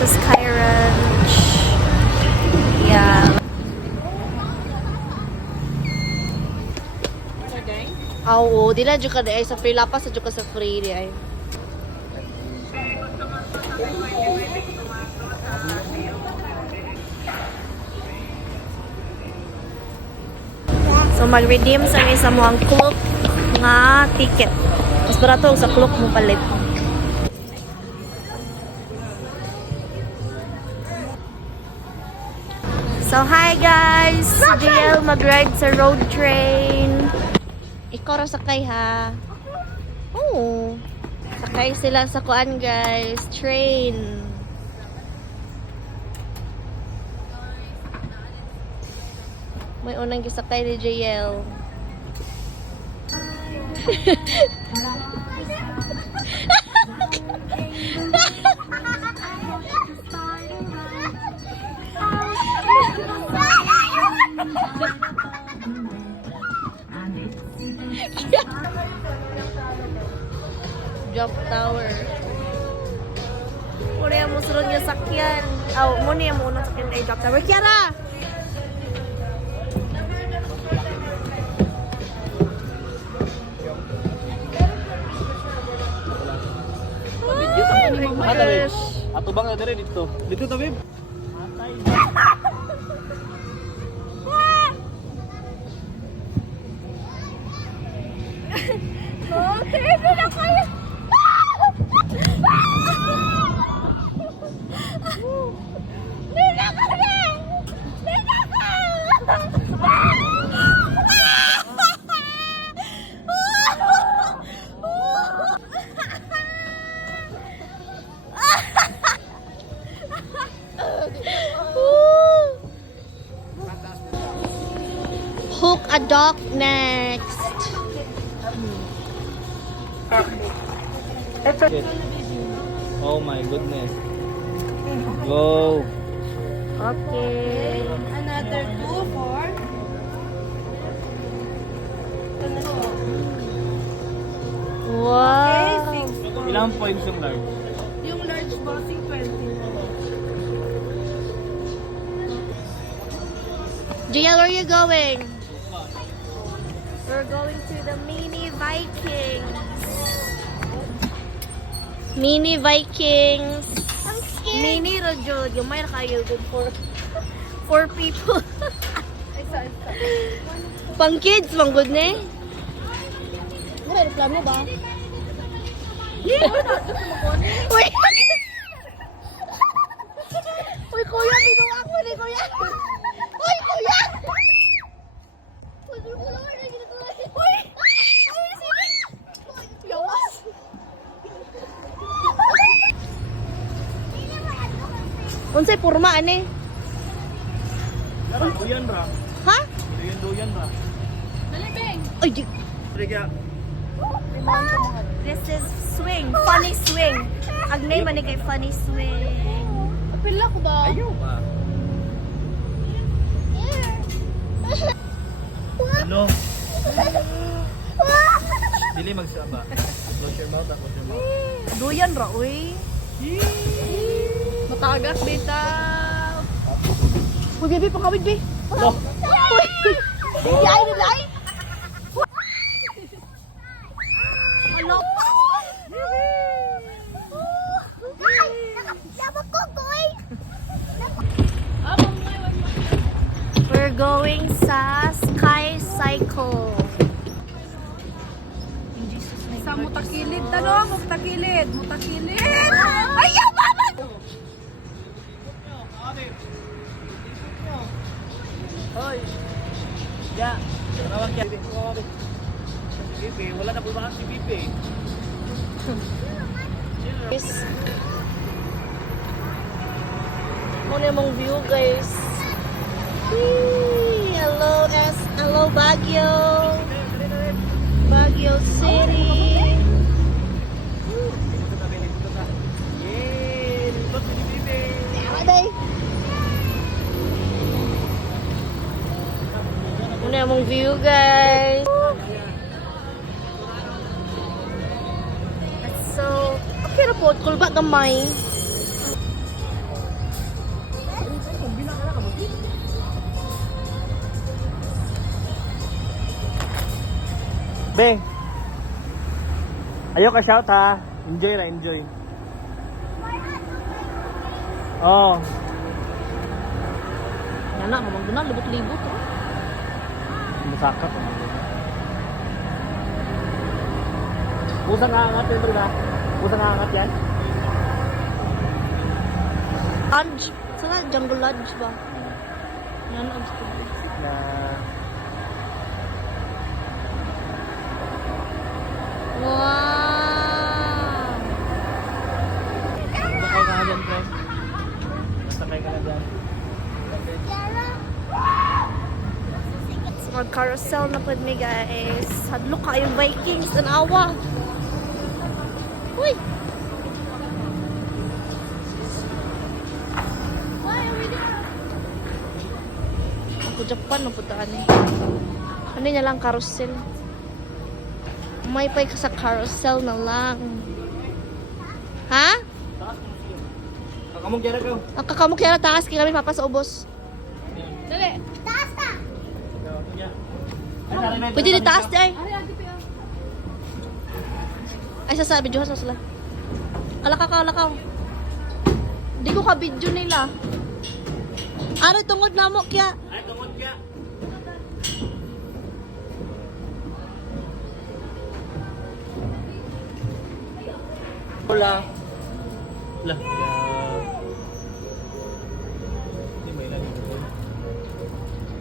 sa Sky Ranch. Yeah. Oo, di na dyan ka di ay sa free lapas, sa dyan ka sa free di ay. So mag-redeem sa may sa muang clock nga ticket. Mas barato sa clock mo palit. So hi guys! Si JL mag-ride sa road train. Ikaw ra sakay ha. Oo. Sakay sila sa kuan guys. Train. May unang gisakay ni JL. Jump tower. Muna yung musunod niya sakyan. Muna yung unang sakyan ay jump tower. Kiara! Oh my gosh. Ato bang na dire dito? Dito tabib. Okay, bila kayo. Bila kayo. Hook a dog next. Oh my goodness. Go. Okay. Another 2 for Wow. Ilang points yung large? yung large boxing 20. JL, where are you going? We're going to the Mini Vikings. Mini Vikings. Mini Rajod. Yung may kayo good for people. Pang kids, mang good na eh. May reklamo ba? Uy! Uy, kuya, binuwa ko ni kuya! Uy, kuya! Uy! Yawas! Unsay purma, ane? Duyan ra. Ha? Duyan ra. Ay, di... This is swing. Funny swing. Ang name man ni kay Funny Swing. Pila ko ba? Ayaw ba? Hello. Dili magsaba. Close your mouth, close your mouth. Duyan ra, uy. Matagak bita. Uy, baby, pakawid, baby. Oh. Uy! Baby, ay, nilay! Hello? We're going sa Sky Cycle. Sa mutakilid. Tanong, mutakilid. Mutakilid. Ayaw, mama! Hoy. Ya. Tawag ka. Bibi, wala na pulbahan si Bibi. Muna yung view, guys. Whee! Hello, Baguio. Baguio City. Yay! Lindot si Bibi. Aday. Muna yung view, guys. So, okay na po. Kulba gamay. Be. Ayaw ka shout ha. Enjoy na, enjoy. Oh. Yan na, mamang doon na, libot-libot. Oh. Masakat. Pusang aangat yun, bro na. Pusang aangat yan. Lodge. Saan na? Jungle Lodge ba? Yan na, gusto ko. Na... Wow! Sakay ka na dyan, pre. Sakay ka na dyan. Mag-carousel na po mi guys. Hadlo kayong Vikings. Tanawa. Uy! Ako Japan na putaan eh. Ano niya lang carousel. May pay ka sa carousel na lang. Ha? Kakamong kaya ka. Ang kakamok kaya na taas kaya kami papa sa ubos. Dali. Pwede di taas di ay. Ay sasabi, Diyos sa sila. Kalakaw. Di ko ka-video nila. Ano tungod na mo kaya? Ay, tungod kaya. Hola. Hola. Hindi may lang ito.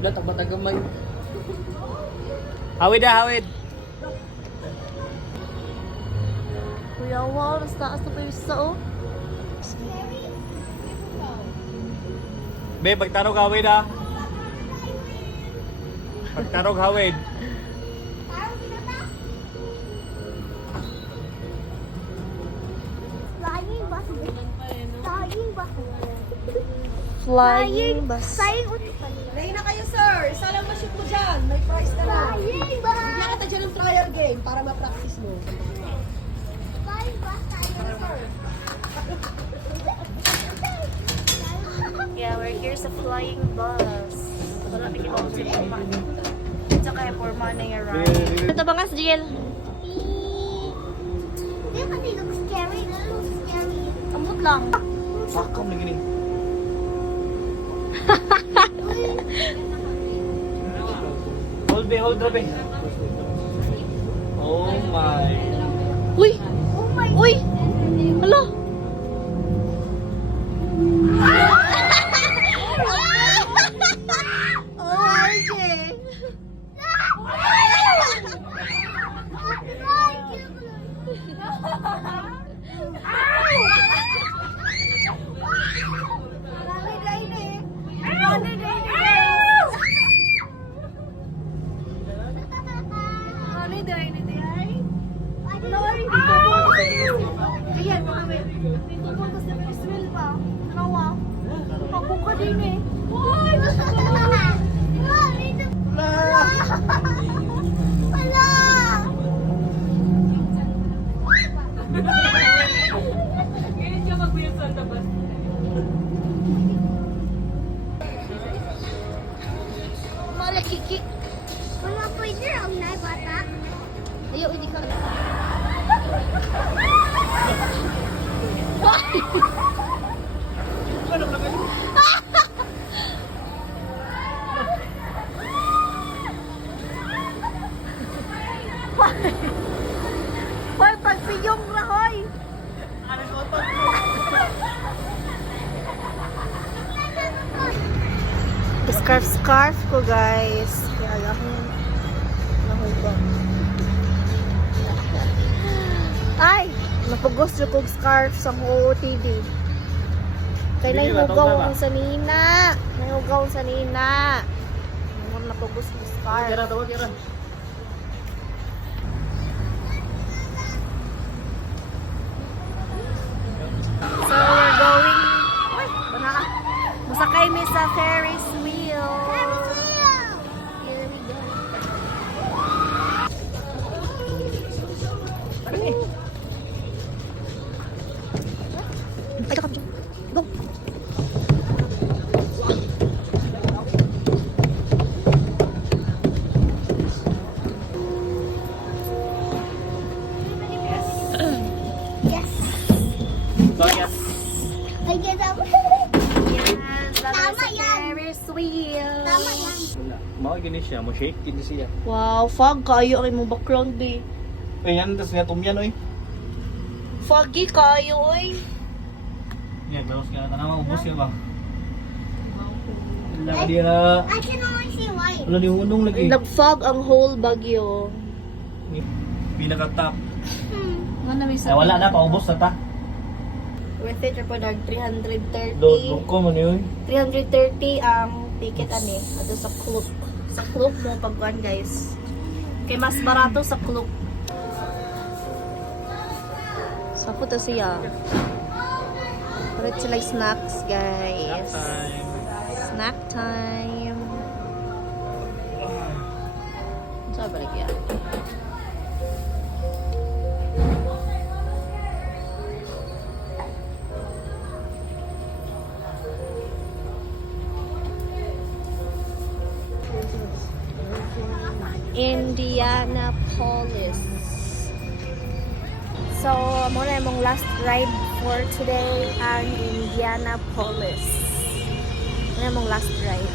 Wala, tagamay. Hawid na, hawid. Kuya, wow, mas taas na pa yung isa oh. Be, pagtarog hawid ha. Pagtarog hawid. Flying bus. Ready na kayo, sir. Isa lang ma-shoot mo dyan. May prize na lang. Bigyan kita dyan ng trial game para ma-practice mo. Yeah, we're here sa flying bus. Wala na kita sa forma. Ito kaya forma na yung ride. Ito ba nga sa GL? Ambot lang. Pakam na gini. Hold be, hold be. Oh my. Uy! Uy! Hala! OMG! Ayan, mga may pupunta sa Israel ba? Nawa. Pabuka din eh. Uy! Ngayon siya magbuyag sa labas. Mara kiki. Mama, pwede ang bata? Ayaw, hindi ka. Hoy, pagpiyong na, hoy! Scarf ko guys. Kaya ako nahubang. Ay! Napugos yung kong scarf sa OOTD. Kaya Bili na, nahihugaw tawag na akong sa nina. Nahihugaw akong sa nina. Napugos yung scarf. Kira, tawag kira. So we're going. Uy! Bana ka. Masakay mi sa Ferris wheel. Here we go. Ay, kakap dyan. Go. gini siya, mo shake gini siya. Wow, fog kayo ang imong background be. Eh yan tas niya tumyan oy. Foggy kayo oy. Yan, bawas ka na tanaw, ubos ka ba? Wala dia na. I can only see white. Wala ni hunong lagi. Nag-fog ang whole Baguio. Pinaka-top. Ano may Ay wala na, paubos na ta. Worth it po nag 330. Doon ko mo niyo. 330 ang ticket ani ato sa Klook. Sa Klook mo pagkuan guys. Kay mas barato sa Klook. Sa puto siya. Pero sila snacks guys. Snack time. Saan balik yan? Indianapolis. So, muna yung last ride for today ang Indianapolis. Muna yung last ride.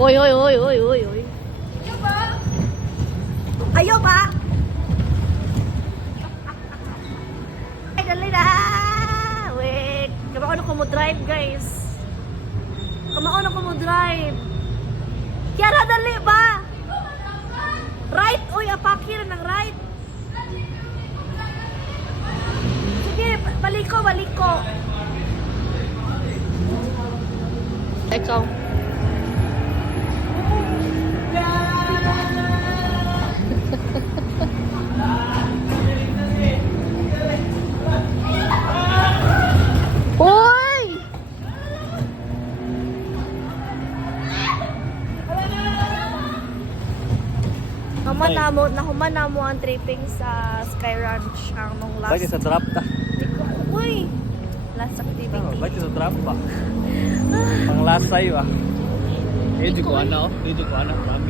Oy, oy, oy, oy, oy, oy. Ayo ba? Ay, dali na! Wait. Kamaon ako mo drive, guys. Kamaon ako mo drive. Kiara, dali ba? Right? Uy, apakir ng right. Sige, baliko, baliko. Ikaw. Hoy! Nahuman na mo ang tripping sa Sky Ranch ang mong last. Bakit sa drop ta? Uy! Last activity. Bakit sa drop pa? Pang last sa'yo ah. Eh, di ko ano. Di ko ano. Kami.